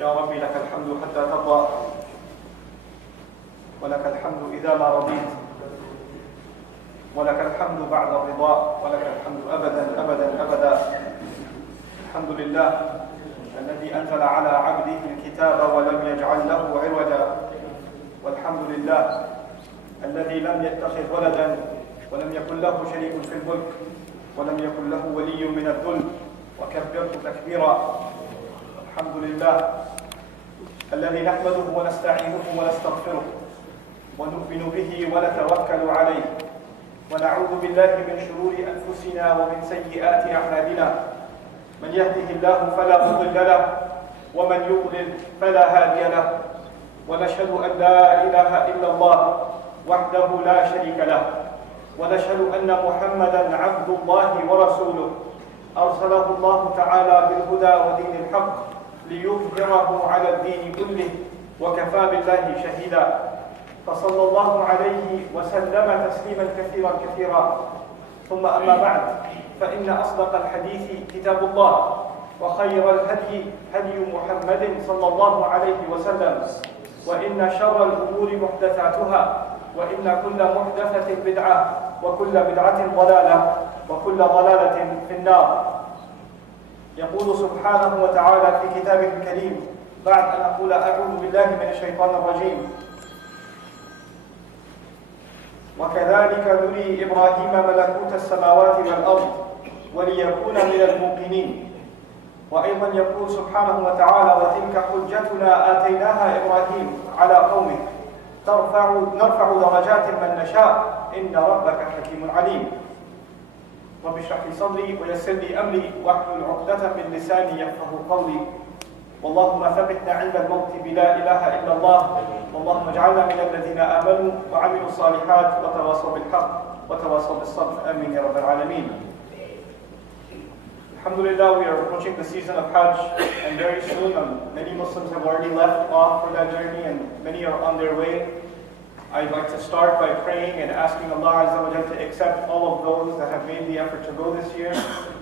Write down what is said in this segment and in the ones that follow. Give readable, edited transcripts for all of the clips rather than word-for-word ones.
يا ربي لك الحمد حتى ترضى ولك الحمد إذا ما رضيت ولك الحمد بعد الرضا ولك الحمد أبدا أبدا أبدا. الحمد لله الذي أنزل على عبده الكتاب ولم يجعل له عوجا، والحمد لله الذي لم يتخذ ولدا ولم يكن له شريك في الملك ولم يكن له ولي من الذل وكبره تكبيرا. الحمد لله الذي نحمده ونستعينه ونستغفره ونؤمن به ونتوكل عليه ونعوذ بالله من شرور أنفسنا ومن سيئات أعمالنا. من يهده الله فلا مضل له ومن يضلل فلا هادي له، ونشهد أن لا إله إلا الله وحده لا شريك له، ونشهد أن محمدا عبد الله ورسوله أرسله الله تعالى بالهدى ودين الحق ليظهره على الدين كله وكفى بالله شهيدا. فصلى الله عليه وسلم تسليما كثيرا كثيرا. ثم أما بعد، فإن أصدق الحديث كتاب الله، وخير الهدي هدي محمد صلى الله عليه وسلم، وإن شر الأمور محدثاتها، وإن كل محدثة بدعة، وكل بدعة ضلالة، وكل ضلالة في النار. يقول سبحانه وتعالى في كتابه الكريم بعد أن أقول أعوذ بالله من الشيطان الرجيم: وكذلك نري إبراهيم ملكوت السماوات والأرض وليكون من الموقنين. وأيضا يقول سبحانه وتعالى: وتلك حجتنا آتيناها إبراهيم على قومه نرفع درجات من نشاء إن ربك حكيم عليم. رب اشرح لي صدري ويسر لي أمري واحلل عقدة من لساني يفقهوا قولي. واللهم ثبتنا عند الموت بلا إله إلا الله، واللهم اجعلنا من الذين آمنوا وعملوا الصالحات وتواصوا بالحق وتواصوا بالصبر. آمين يا رب العالمين. Alhamdulillah, we are approaching the season of Hajj, and very soon many Muslims have already left off for that journey and many are on their way. I'd like to start by praying and asking Allah Azza wa Jalla to accept all of those that have made the effort to go this year,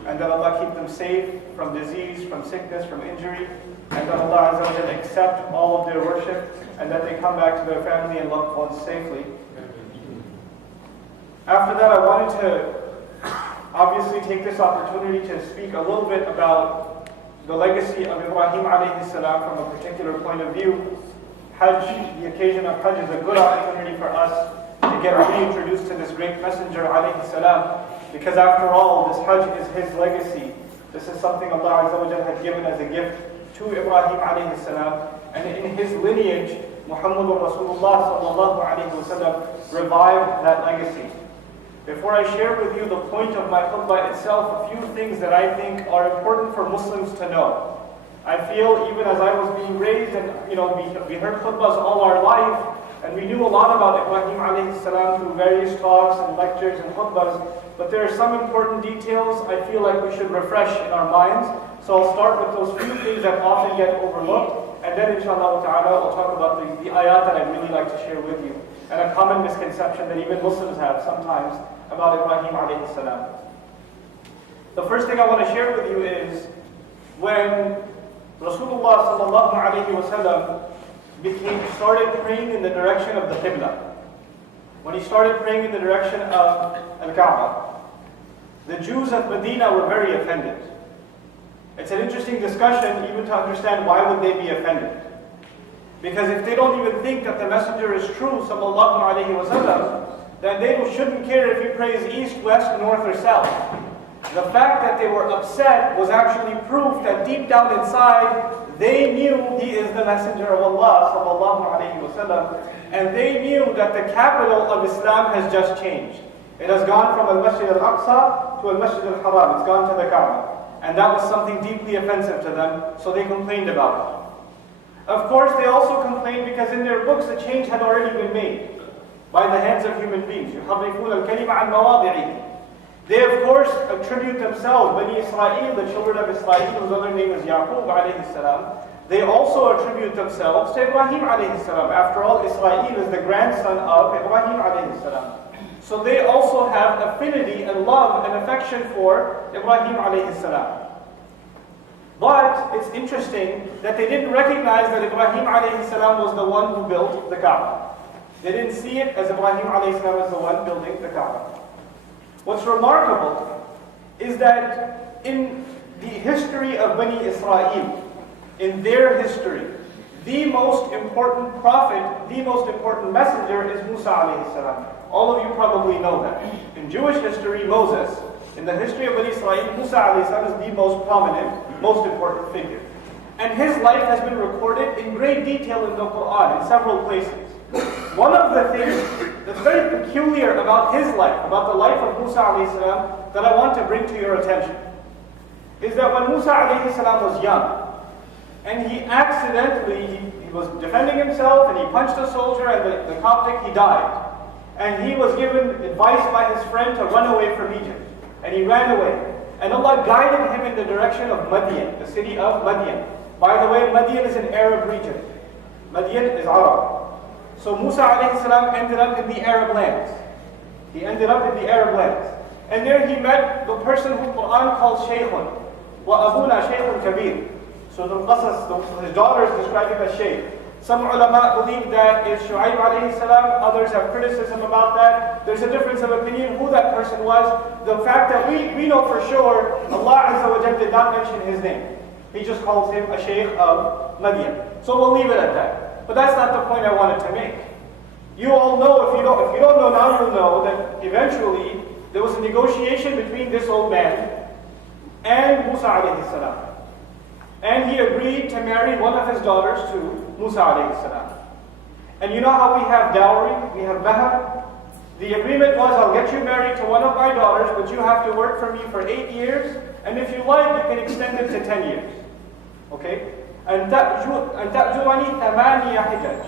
and that Allah keep them safe from disease, from sickness, from injury, and that Allah Azza wa Jalla accept all of their worship, and that they come back to their family and loved ones safely. After that, I wanted to obviously take this opportunity to speak a little bit about the legacy of Ibrahim alayhi salam from a particular point of view. Hajj, the occasion of Hajj, is a good opportunity for us to get reintroduced to this great messenger alayhi salam, because after all, this Hajj is his legacy. This is something Allah Azza wa Jalla had given as a gift to Ibrahim alayhi salam, and in his lineage, Muhammadur Rasulullah sallallahu alayhi wa sallam revived that legacy. Before I share with you the point of my khutbah itself, a few things that I think are important for Muslims to know. I feel even as I was being raised, and we heard khutbahs all our life, and we knew a lot about Ibrahim alayhi salam through various talks and lectures and khutbahs, but there are some important details I feel like we should refresh in our minds. So I'll start with those few things that often get overlooked, and then inshallah ta'ala I'll talk about the ayat that I'd really like to share with you, and a common misconception that even Muslims have sometimes about Ibrahim alayhi salam. The first thing I want to share with you is when Rasulullah sallallahu alayhi wa sallam started praying in the direction of the Qibla. When he started praying in the direction of Al-Kaaba, the Jews of Medina were very offended. It's an interesting discussion even to understand why would they be offended. Because if they don't even think that the messenger is true sallallahu alayhi wa sallam, then they shouldn't care if he prays east, west, north, or south. The fact that they were upset was actually proof that deep down inside, they knew he is the messenger of Allah sallallahu alayhi wa sallam, and they knew that the capital of Islam has just changed. It has gone from Al-Masjid Al-Aqsa to Al-Masjid Al-Haram. It's gone to the Kaaba. And that was something deeply offensive to them, so they complained about it. Of course, they also complained because in their books, the change had already been made by the hands of human beings. يُحَرِّفُونَ الْكَلِمَ عَنْ مَوَاضِعِهِ. They, of course, attribute themselves, Bani Israel, the children of Israel, whose other name is Yaqub alayhi salam, they also attribute themselves to Ibrahim alayhi salam. After all, Israel is the grandson of Ibrahim alayhi salam. So they also have affinity and love and affection for Ibrahim alayhi salam. But it's interesting that they didn't recognize that Ibrahim alayhi salam was the one who built the Kaaba. They didn't see it as Ibrahim alayhi salam as the one building the Kaaba. What's remarkable is that in the history of Bani Israel, in their history, the most important prophet, the most important messenger is Musa alayhi salam. All of you probably know that. In Jewish history, Moses, in the history of Bani Israel, Musa alayhi salam is the most prominent, most important figure. And his life has been recorded in great detail in the Quran, in several places. One of the things that's very peculiar about his life, about the life of Musa alayhi salam, that I want to bring to your attention, is that when Musa alayhi salam was young, and he accidentally, he was defending himself, and he punched a soldier, and the Coptic, he died. And he was given advice by his friend to run away from Egypt. And he ran away. And Allah guided him in the direction of Madian, the city of Madian. By the way, Madian is an Arab region. Madian is Arab. So Musa alayhi salam ended up in the Arab lands. He ended up in the Arab lands. And there he met the person who Quran calls Shaykhun. Wa abuna Shaykhun Kabir. So the Qasas, his daughter is described him as Shaykh. Some ulama believe that is Shu'aib alayhi salam. Others have criticism about that. There's a difference of opinion who that person was. The fact that we know for sure, Allah Azza wa Jalla did not mention his name. He just calls him a Shaykh of Madian. So we'll leave it at that. But that's not the point I wanted to make. You all know, if you don't know now, you'll know that eventually there was a negotiation between this old man and Musa alayhi salam. And he agreed to marry one of his daughters to Musa alayhi salam. And you know how we have dowry, we have mahar? The agreement was, I'll get you married to one of my daughters, but you have to work for me for 8 years, and if you like, you can extend it to 10 years. Okay? And تأجرني 8 حجج.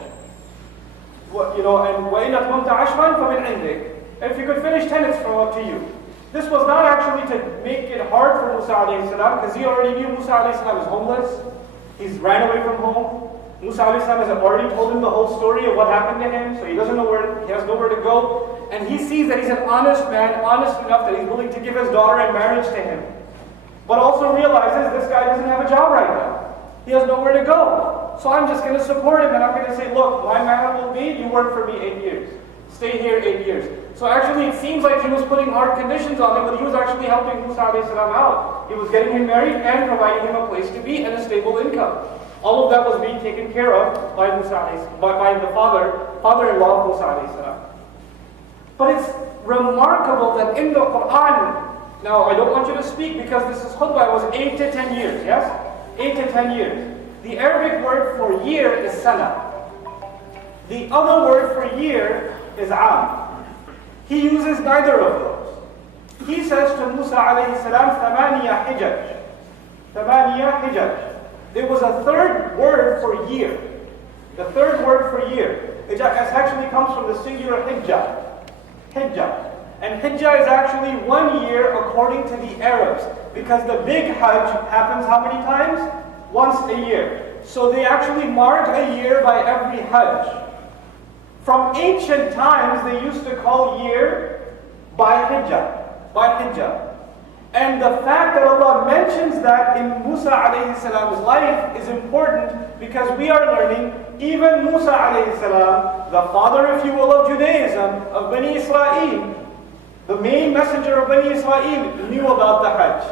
You know, and وإن أتممت 10 فمن عندك. If you could finish 10, it's from up to you. This was not actually to make it hard for Musa alayhi salam, because he already knew Musa alayhi salam is homeless. He's ran away from home. Musa alayhi salam has already told him the whole story of what happened to him, so he doesn't know he has nowhere to go. And he sees that he's an honest man, honest enough that he's willing to give his daughter in marriage to him. But also realizes this guy doesn't have a job right now. He has nowhere to go. So I'm just going to support him, and I'm going to say, look, my manner will be, you work for me 8 years. Stay here 8 years. So actually it seems like he was putting hard conditions on him, but he was actually helping Musa alayhi salam out. He was getting him married and providing him a place to be and a stable income. All of that was being taken care of by Musa by the father-in-law of Musa alayhi salam. But it's remarkable that in the Quran, now I don't want you to speak because this is khutbah, it was 8 to 10 years, yes? 8 to 10 years. The Arabic word for year is sana. The other word for year is am. He uses neither of those. He says to Musa alayhi salam, ثمانية حجج. ثمانية حجج. There was a third word for year. The third word for year. It actually comes from the singular hijjah. Hijjah. And hijjah is actually 1 year according to the Arabs. Because the big Hajj happens how many times? Once a year. So they actually mark a year by every Hajj. From ancient times, they used to call year by hijjah. By hijjah. And the fact that Allah mentions that in Musa alayhi salam's life is important because we are learning even Musa alayhi salam, the father, if you will, of Judaism, of Bani Israel, the main messenger of Bani Israel, knew about the Hajj.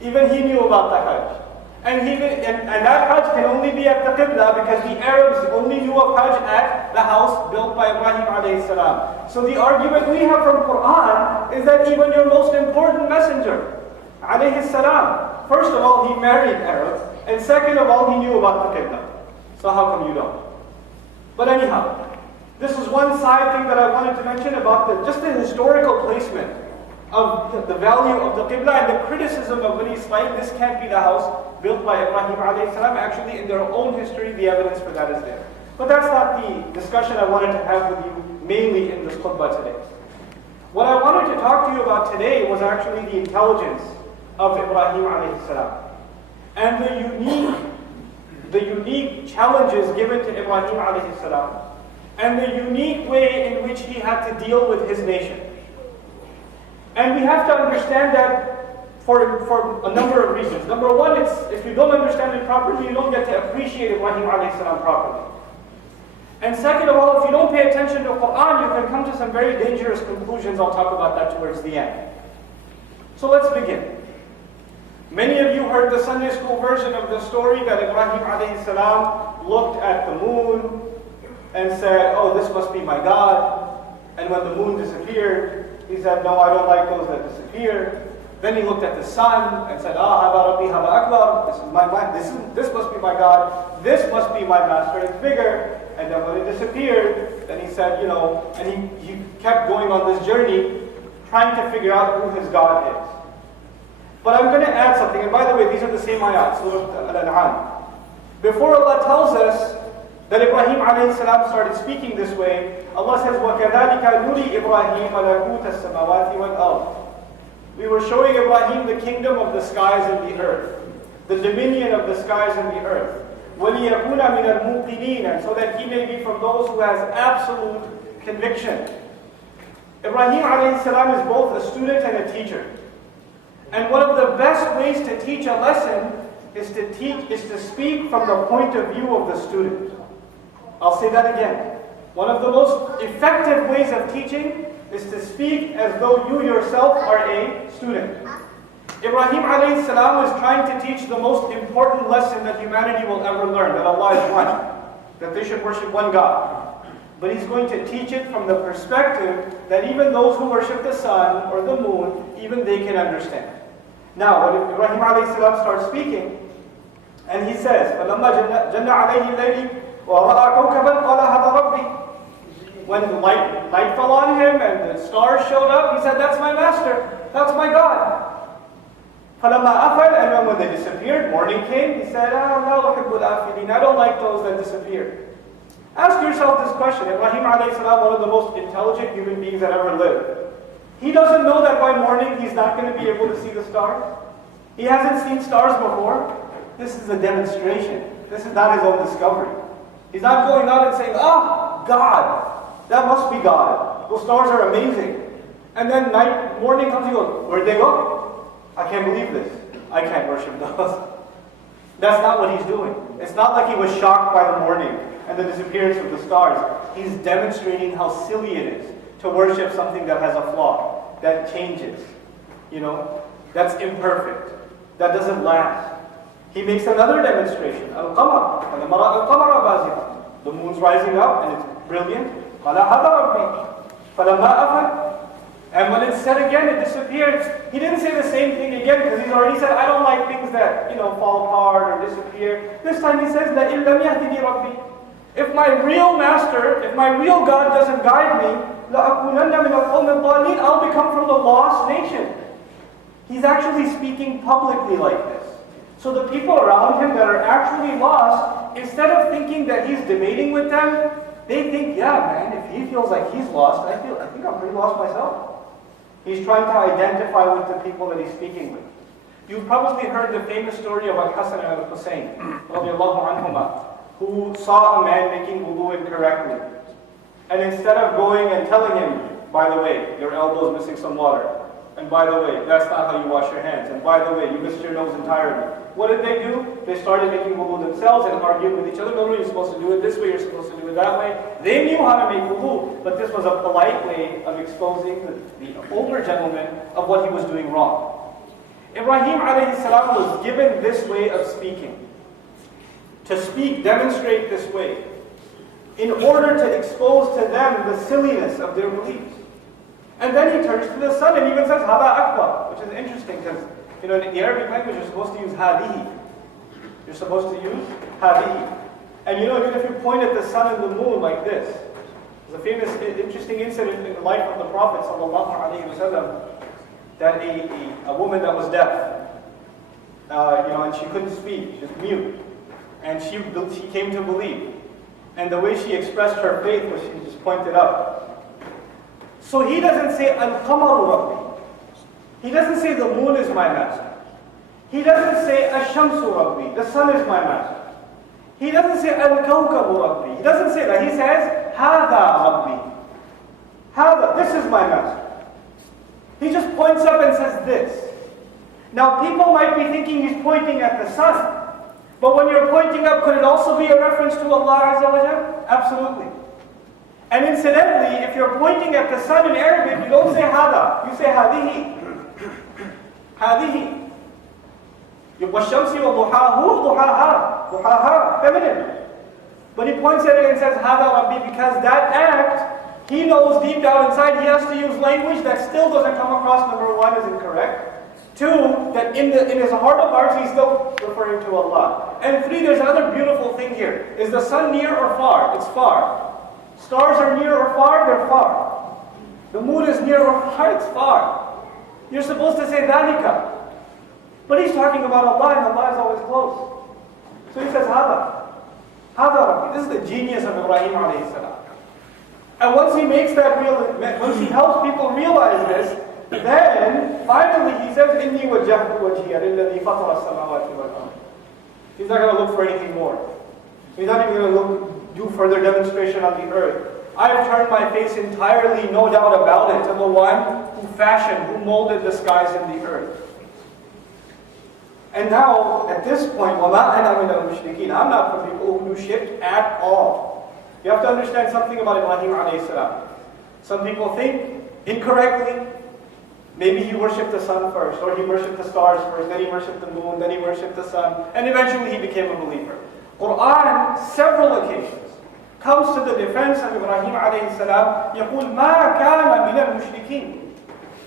Even he knew about the Hajj. And that Hajj can only be at the Qibla because the Arabs only knew of Hajj at the house built by Ibrahim alayhi salam. So the argument we have from Quran is that even your most important messenger, alayhi salam, first of all, he married Arabs, and second of all, he knew about the Qibla. So how come you don't? But anyhow, this is one side thing that I wanted to mention about just the historical placement of the value of the Qibla and the criticism of Bani Israel. This can't be the house built by Ibrahim alayhi salam. Actually, in their own history, the evidence for that is there. But that's not the discussion I wanted to have with you mainly in this khutbah today. What I wanted to talk to you about today was actually the intelligence of Ibrahim alayhi salam and the unique challenges given to Ibrahim alayhi salam and the unique way in which he had to deal with his nation. And we have to understand that for a number of reasons. Number one, it's if you don't understand it properly, you don't get to appreciate Ibrahim alayhi salam properly. And second of all, if you don't pay attention to Quran, you can come to some very dangerous conclusions. I'll talk about that towards the end. So let's begin. Many of you heard the Sunday school version of the story that Ibrahim alayhi salam looked at the moon and said, "Oh, this must be my God." And when the moon disappeared, he said, "No, I don't like those that disappear." Then he looked at the sun and said, Haba Rabbi, Haba Akbar. This must be my God. This must be my master. It's bigger. And then when it disappeared, then he said, and he kept going on this journey, trying to figure out who his God is. But I'm going to add something. And by the way, these are the same ayat, Surah Al-An'am. Before Allah tells us that Ibrahim alayhi salam started speaking this way, Allah says, وَكَذَلِكَ نُرِي إِبْرَاهِيمَ مَلَكُوتَ السَّمَاوَاتِ وَالْأَرْضِ. We were showing Ibrahim the kingdom of the skies and the earth, the dominion of the skies and the earth. وَلِيَكُونَ مِنَ الْمُوقِنِينَ, and so that he may be from those who has absolute conviction. Ibrahim alayhi salam is both a student and a teacher. And one of the best ways to teach a lesson is to speak from the point of view of the student. I'll say that again. One of the most effective ways of teaching is to speak as though you yourself are a student. Ibrahim alayhi salam was trying to teach the most important lesson that humanity will ever learn, that Allah is one, that they should worship one God. But he's going to teach it from the perspective that even those who worship the sun or the moon, even they can understand. Now, when Ibrahim alayhi salam starts speaking, and he says, فَلَمَّا جَنَّ عَلَيْهِ اللَّيْلِ وَرَأَى كَوْكَبًا قَالَ هَذَا رَبِّي. When the light fell on him and the stars showed up, he said, "That's my master, that's my God." فَلَمَّا أَفَلْ, and when they disappeared, morning came, he said, لَا أُحِبُّ الْآفِلِينَ, I don't like those that disappear. Ask yourself this question. Ibrahim alayhi salam, one of the most intelligent human beings that ever lived. He doesn't know that by morning he's not going to be able to see the stars. He hasn't seen stars before. This is a demonstration. This is not his own discovery. He's not going out and saying, God, that must be God. Those stars are amazing. And then morning comes, he goes, where'd they go? I can't believe this. I can't worship those. That's not what he's doing. It's not like he was shocked by the morning and the disappearance of the stars. He's demonstrating how silly it is to worship something that has a flaw, that changes, that's imperfect, that doesn't last. He makes another demonstration. Al-Qamar. The moon's rising up and it's brilliant. And when it's set again, it disappears. He didn't say the same thing again because he's already said, I don't like things that fall apart or disappear. This time he says, if my real master, if my real God doesn't guide me, I'll become from the lost nation. He's actually speaking publicly like this. So the people around him that are actually lost, instead of thinking that he's debating with them, they think, yeah, man, if he feels like he's lost, I think I'm pretty lost myself. He's trying to identify with the people that he's speaking with. You've probably heard the famous story of Al-Hasan and Al-Husayn, radiallahu anhuma, who saw a man making wudu incorrectly. And instead of going and telling him, by the way, your elbow is missing some water, and by the way, that's not how you wash your hands, and by the way, you missed your nose entirely. What did they do? They started making wudu themselves and arguing with each other. No, you're supposed to do it this way, you're supposed to do it that way. They knew how to make wudu, but this was a polite way of exposing the older gentleman of what he was doing wrong. Ibrahim alayhi salam was given this way of speaking. To speak, demonstrate this way, in order to expose to them the silliness of their beliefs. And then he turns to the sun and even says, Haba Akbar, which is interesting because, in the Arabic language, you're supposed to use hadihi. You're supposed to use hadihi. And even if you point at the sun and the moon like this, there's a famous, interesting incident in the life of the Prophet, ﷺ, that a woman that was deaf, and she couldn't speak, she was mute, and she came to believe. And the way she expressed her faith was she just pointed up. So he doesn't say, Al-Qamaru Rabbi. He doesn't say, the moon is my master. He doesn't say, Ash-Shamsu Rabbi. The sun is my master. He doesn't say, Al-Kawkabu Rabbi. He doesn't say that. He says, Hada Rabbi. Hada, this is my master. He just points up and says this. Now people might be thinking he's pointing at the sun. But when you're pointing up, could it also be a reference to Allah Azza wa Jal? Absolutely. And incidentally, if you're pointing at the sun in Arabic, you don't say hada, you say hadihi. Hadihi. وَالشَّمْسِ وَضُحَاهُ ضُحَاهَا ضُحَاهَا, feminine. But he points at it and says hada Rabbi, because that act, he knows deep down inside he has to use language that still doesn't come across, number one, is incorrect. Two, that in his heart of hearts he's still referring to Allah. And three, there's another beautiful thing here. Is the sun near or far? It's far. Stars are near or far? They're far. The moon is near or far? It's far. You're supposed to say dhalika. But he's talking about Allah, and Allah is always close. So he says hada. Hada Rabbi. This is the genius of Ibrahim alayhi salam. And once he makes that once he helps people realize this, then finally he says, "Inni wajjahtu wajhiya lilladhi fatara as-samawati wal ard." He's not going to look for anything more. He's not even going to do further demonstration on the earth. I have turned my face entirely, no doubt about it, to the one who fashioned, who molded the skies and the earth. And now, at this point, وَمَا أَنَا مِنَ الْمُشْرِكِينَ, I'm not from people who do shirk at all. You have to understand something about Ibrahim alayhi salam. Some people think incorrectly. Maybe he worshipped the sun first, or he worshipped the stars first, then he worshipped the moon, then he worshipped the sun, and eventually he became a believer. Quran, several occasions, comes to the defense of Ibrahim alayhi salam, يقول ما كان من المشركين.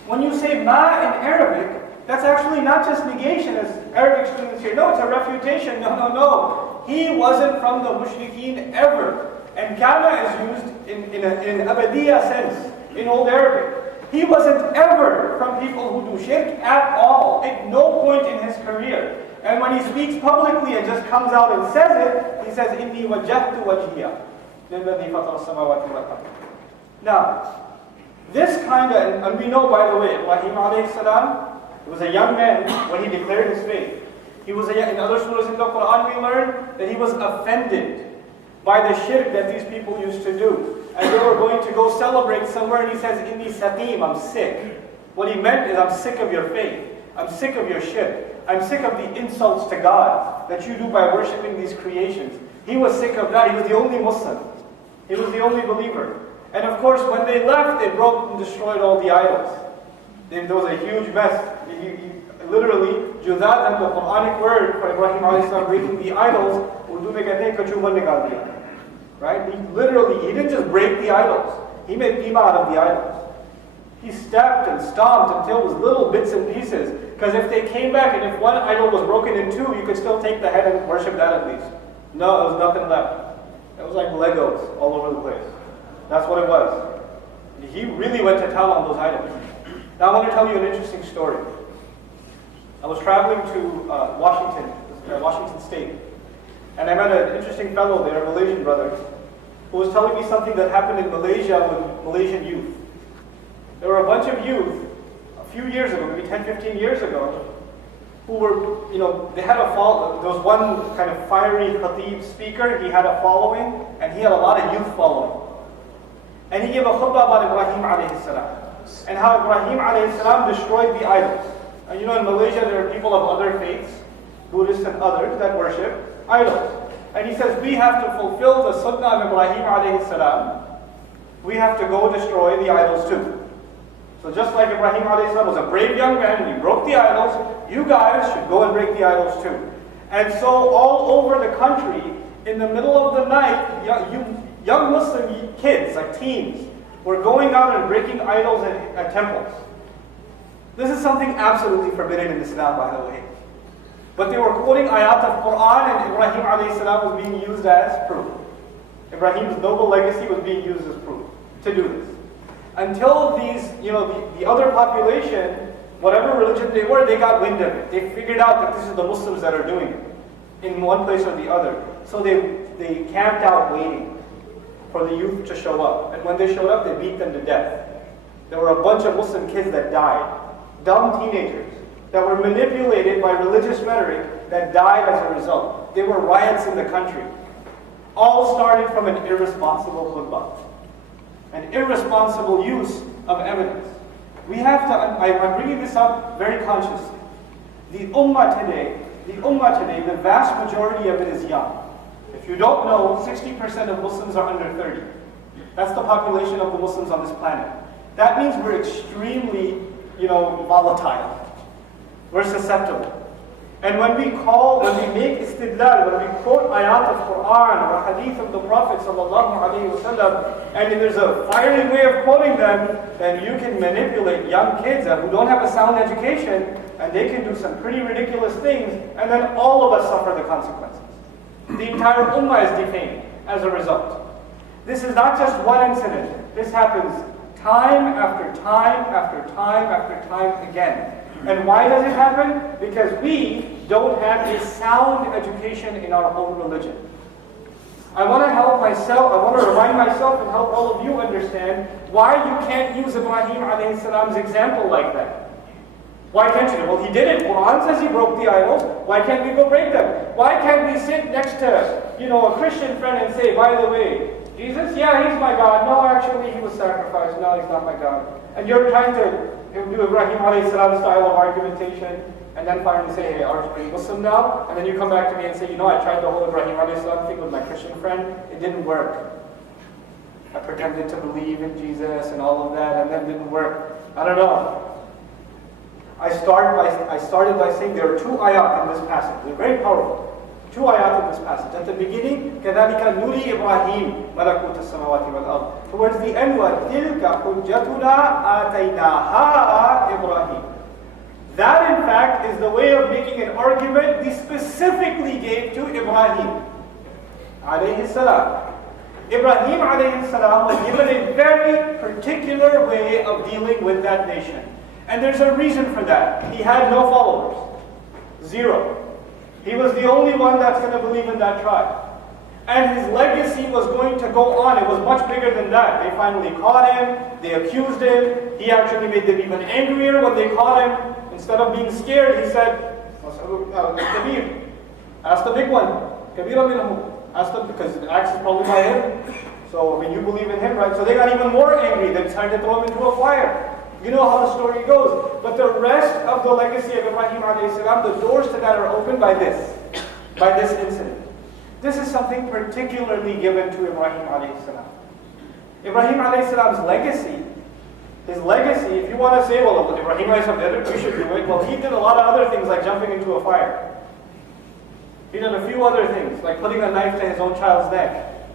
When you say ma in Arabic, that's actually not just negation, as Arabic students here. No, it's a refutation. No. He wasn't from the mushrikeen ever. And kana is used in an abadiya sense, in Old Arabic. He wasn't ever from people who do shirk at all, at no point in his career. And when he speaks publicly and just comes out and says it, he says, "Inni wajjahtu wajhiya lilladhi fatara as-samawati wal ard." Now, this kind of, and we know, by the way, Ibrahim alayhi salam was a young man when he declared his faith. He was in other surahs in the Quran we learned that he was offended by the shirk that these people used to do. And they were going to go celebrate somewhere, and he says, "Inni saqim, I'm sick." What he meant is, I'm sick of your faith. I'm sick of your shirk. I'm sick of the insults to God that you do by worshiping these creations. He was sick of that. He was the only Muslim. He was the only believer. And of course, when they left, they broke and destroyed all the idols. There was a huge mess. Literally, Juzad and the Quranic word for Ibrahim a.s. breaking the idols, Urdu mein kehte hain kachuban nikal diya. Right? He didn't just break the idols. He made qima out of the idols. He stepped and stomped until it was little bits and pieces. Because if they came back and if one idol was broken in two, you could still take the head and worship that at least. No, there was nothing left. It was like Legos all over the place. That's what it was. He really went to town on those items. Now I want to tell you an interesting story. I was traveling to Washington State. And I met an interesting fellow there, a Malaysian brother, who was telling me something that happened in Malaysia with Malaysian youth. There were a bunch of youth, a few years ago, maybe 10, 15 years ago, who were, they had a follow. There was one kind of fiery khatib speaker, he had a following, and he had a lot of youth following. And he gave a khutbah about Ibrahim alayhi salam, and how Ibrahim alayhi salam destroyed the idols. And in Malaysia there are people of other faiths, Buddhists and others, that worship idols. And he says, we have to fulfill the sunnah of Ibrahim alayhi salam. We have to go destroy the idols too. So just like Ibrahim alayhi salam was a brave young man and he broke the idols, you guys should go and break the idols too. And so all over the country, in the middle of the night, young Muslim kids, like teens, were going out and breaking idols at temples. This is something absolutely forbidden in Islam, by the way. But they were quoting ayat of Quran, and Ibrahim alayhi salam was being used as proof. Ibrahim's noble legacy was being used as proof to do this. Until these, the other population, whatever religion they were, they got wind of it. They figured out that this is the Muslims that are doing it in one place or the other. So they camped out waiting for the youth to show up. And when they showed up, they beat them to death. There were a bunch of Muslim kids that died. Dumb teenagers that were manipulated by religious rhetoric that died as a result. There were riots in the country. All started from an irresponsible khutbah. An irresponsible use of evidence. We have to, I'm bringing this up very consciously. The ummah today, the vast majority of it is young. If you don't know, 60% of Muslims are under 30. That's the population of the Muslims on this planet. That means we're extremely, volatile. We're susceptible. And when we make istidlal, when we quote ayat of Quran or a hadith of the Prophet ﷺ, and there's a fiery way of quoting them, then you can manipulate young kids who don't have a sound education, and they can do some pretty ridiculous things, and then all of us suffer the consequences. The entire ummah is defamed as a result. This is not just one incident. This happens time after time after time after time again. And why does it happen? Because we don't have a sound education in our own religion. I want to help myself, I want to remind myself and help all of you understand why you can't use Ibrahim alayhi salam's example like that. Why can't you? Well, he did it. Quran says he broke the idols. Why can't we go break them? Why can't we sit next to, a Christian friend and say, by the way, Jesus, yeah, he's my God. No, actually, he was sacrificed. No, he's not my God. And you're trying to do Ibrahim alayhi salam style of argumentation, and then finally say, hey, are you Muslim now? And then you come back to me and say, I tried the whole Ibrahim alayhi salam thing with my Christian friend. It didn't work. I pretended to believe in Jesus and all of that, and then it didn't work. I don't know. I started by saying there are two ayat in this passage. They're very powerful. Two ayat in this passage. At the beginning, كَذَلِكَ نُرِي إِبْرَاهِيمَ مَلَكُوتَ السَّمَاوَاتِ وَالْأَرْضِ. Towards the end, وَتِلْكَ حُجَّتُنَا آتَيْنَاهَا إِبْرَاهِيمَ. That, in fact, is the way of making an argument we specifically gave to Ibrahim alayhi salam. Ibrahim alayhi salam was given a very particular way of dealing with that nation. And there's a reason for that. He had no followers. Zero. He was the only one that's going to believe in that tribe. And his legacy was going to go on. It was much bigger than that. They finally caught him. They accused him. He actually made them even angrier when they caught him. Instead of being scared, he said, Kabir. Ask the big one. Kabira minhum. Ask them, because the axe is probably by him. So, you believe in him, right? So they got even more angry. They decided to throw him into a fire. You know how the story goes. But the rest of the legacy of Ibrahim alayhi salam, the doors to that are opened by this incident. This is something particularly given to Ibrahim alayhi salam. Ibrahim alayhi salam's legacy, if you want to say, well, Ibrahim alayhi salam did it, we should do it. Well, he did a lot of other things like jumping into a fire. He did a few other things, like putting a knife to his own child's neck.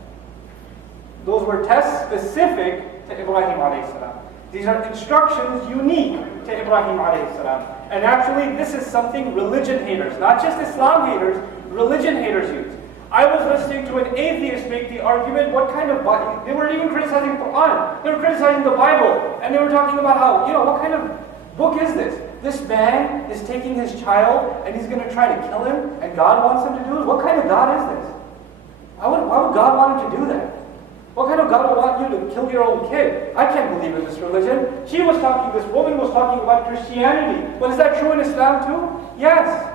Those were tests specific to Ibrahim alayhi salam. These are instructions unique to Ibrahim alayhi salam. And actually, this is something religion haters, not just Islam haters, religion haters use. I was listening to an atheist make the argument, they weren't even criticizing the Quran. They were criticizing the Bible. And they were talking about how, what kind of book is this? This man is taking his child and he's going to try to kill him and God wants him to do it? What kind of God is this? Why would God want him to do that? What kind of God would want you to kill your own kid? I can't believe in this religion. This woman was talking about Christianity. Well, is that true in Islam too? Yes.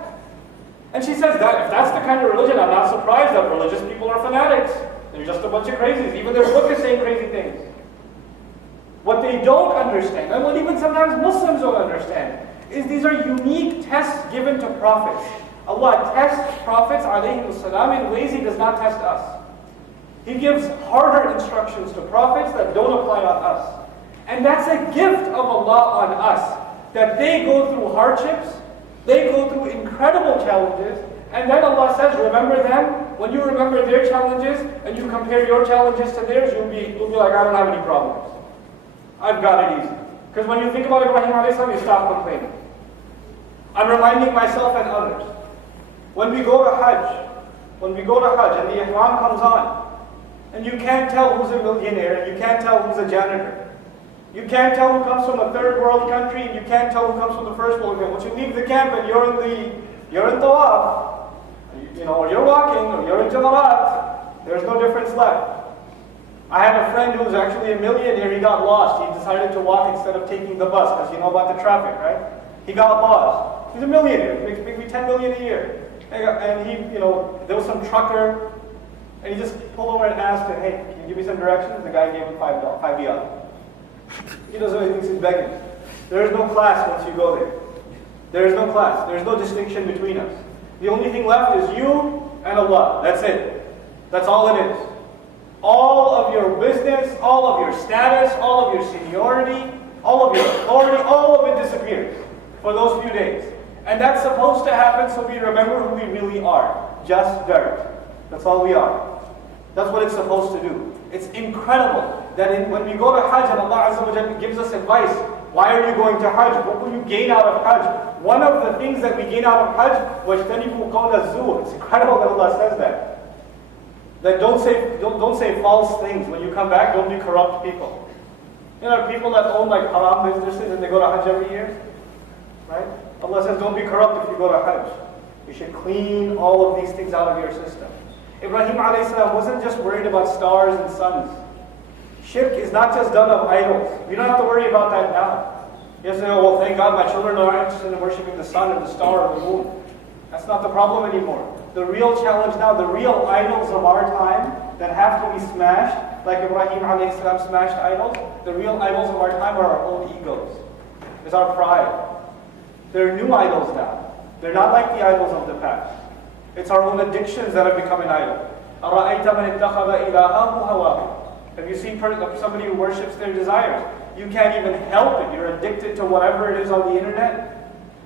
And she says that if that's the kind of religion, I'm not surprised that religious people are fanatics. They're just a bunch of crazies. Even their book is saying crazy things. What they don't understand, and what even sometimes Muslims don't understand, is these are unique tests given to prophets. Allah tests prophets alayhi salam in ways He does not test us. He gives harder instructions to prophets that don't apply on us. And that's a gift of Allah on us, that they go through hardships, they go through incredible challenges, and then Allah says, remember them. When you remember their challenges, and you compare your challenges to theirs, you'll be like, I don't have any problems. I've got it easy. Because when you think about Ibrahim alayhi salam, you stop complaining. I'm reminding myself and others. When we go to Hajj, and the ihram comes on, and you can't tell who's a millionaire, and you can't tell who's a janitor. You can't tell who comes from a third world country, and you can't tell who comes from the first world country. Once you leave the camp and you're in Tawaf, or you're walking, or you're in Jamarat, there's no difference left. I had a friend who was actually a millionaire. He got lost. He decided to walk instead of taking the bus, because you know about the traffic, right? He got lost. He's a millionaire. He makes maybe $10 million a year. And he, there was some trucker, and he just pulled over and asked him, hey, can you give me some directions? The guy gave him $5. He doesn't know, he thinks he's begging. There is no class once you go there. There is no class. There is no distinction between us. The only thing left is you and Allah. That's it. That's all it is. All of your business, all of your status, all of your seniority, all of your authority, all of it disappears for those few days. And that's supposed to happen so we remember who we really are. Just dirt. That's all we are. That's what it's supposed to do. It's incredible that when we go to Hajj and Allah Azza wa Jalla gives us advice, why are you going to Hajj? What will you gain out of Hajj? One of the things that we gain out of Hajj was وَاجْتَنِبُوا قَوْلَ الزُّورِ. It's incredible that Allah says that. That don't say false things. When you come back, don't be corrupt people. You know, people that own like haram businesses and they go to Hajj every year, right? Allah says, don't be corrupt if you go to Hajj. You should clean all of these things out of your system. Ibrahim alayhi salam wasn't just worried about stars and suns. Shirk is not just done of idols. You don't have to worry about that now. You have to say, oh, well, thank God my children are interested in worshiping the sun and the star and the moon. That's not the problem anymore. The real challenge now, the real idols of our time that have to be smashed, like Ibrahim alayhi salam smashed idols, the real idols of our time are our own egos. It's our pride. They're new idols now. They're not like the idols of the past. It's our own addictions that have become an idol. Have you seen somebody who worships their desires? You can't even help it. You're addicted to whatever it is on the internet.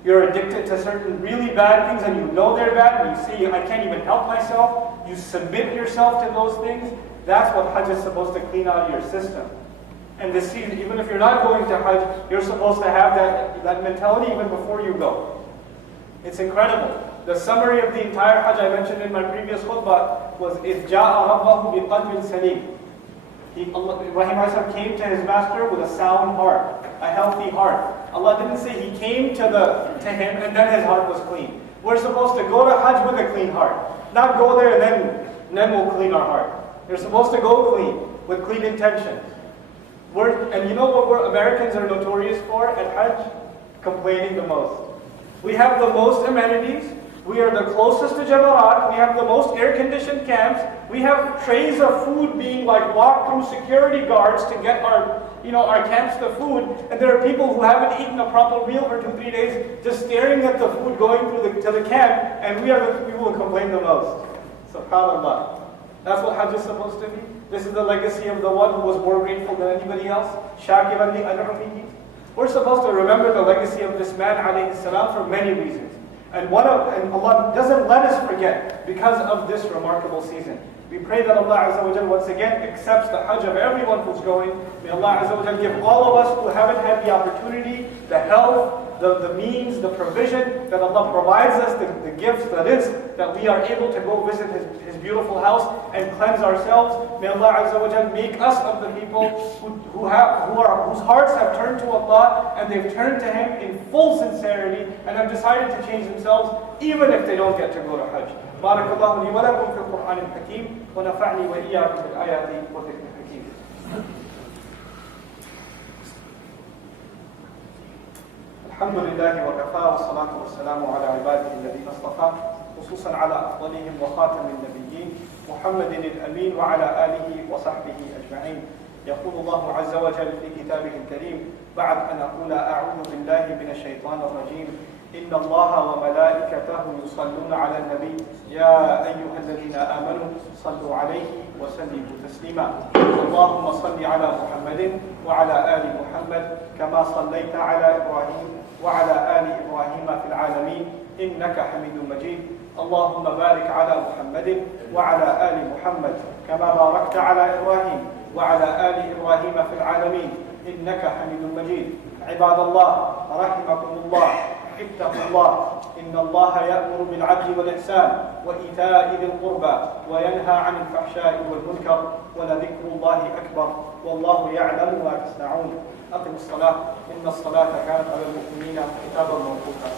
You're addicted to certain really bad things and you know they're bad and you see, I can't even help myself. You submit yourself to those things. That's what Hajj is supposed to clean out of your system. And this season, even if you're not going to Hajj, you're supposed to have that mentality even before you go. It's incredible. The summary of the entire Hajj I mentioned in my previous khutbah was إِذْ جَاءَ رَبَّهُ بِقَلْبٍ سَلِيمٍ. Ibrahim came to his master with a sound heart, a healthy heart. Allah didn't say he came to him and then his heart was clean. We're supposed to go to Hajj with a clean heart. Not go there and then we'll clean our heart. You're supposed to go clean, with clean intentions. And you know what Americans are notorious for at Hajj? Complaining the most. We have the most amenities. We are the closest to Jamarat. We have the most air-conditioned camps. We have trays of food being like walked through security guards to get our camps the food. And there are people who haven't eaten a proper meal for 2-3 days, just staring at the food going through to the camp. And we are the people who complain the most. SubhanAllah. That's what Hajj is supposed to be. This is the legacy of the one who was more grateful than anybody else. Shakiran li an'umihi. We're supposed to remember the legacy of this man, alayhi salam, for many reasons. And Allah doesn't let us forget because of this remarkable season. We pray that Allah Azza wa Jal once again accepts the Hajj of everyone who's going. May Allah Azza wa Jal give all of us who haven't had the opportunity, the health, the means, the provision, that Allah provides us, the gifts, that is, that we are able to go visit His beautiful house and cleanse ourselves. May Allah Azza wa Jal make us of the people whose hearts have turned to Allah and they've turned to Him in full sincerity and have decided to change themselves even if they don't get to go to Hajj. بارك الله لي ولكم في القرآن الحكيم ونفعني وإياكم بالآيات والذكر الحكيم. الحمد لله وكفى والصلاة والسلام على عباده الذين اصطفى خصوصا على أفضلهم وخاتم النبيين محمد الأمين وعلى آله وصحبه أجمعين. يقول الله عز وجل في كتابه الكريم بعد أن أقول أعوذ بالله من الشيطان الرجيم إن الله وملائكته يصلون على النبي يا أيها الذين آمنوا صلوا عليه وسلموا تسليما. اللهم صل على محمد وعلى آل محمد كما صليت على إبراهيم وعلى آل إبراهيم في العالمين إنك حميد مجيد. اللهم بارك على محمد وعلى آل محمد كما باركت على إبراهيم وعلى آل إبراهيم في العالمين إنك حميد مجيد. عباد الله رحمكم الله اتقوا الله إن الله يأمر بالعدل والإحسان وإيتاء ذي القربى وينهى عن الفحشاء والمنكر ولذكر الله أكبر والله يعلم ما تصنعون. أقم الصلاة إن الصلاة كانت على المؤمنين كتابا موقوتا.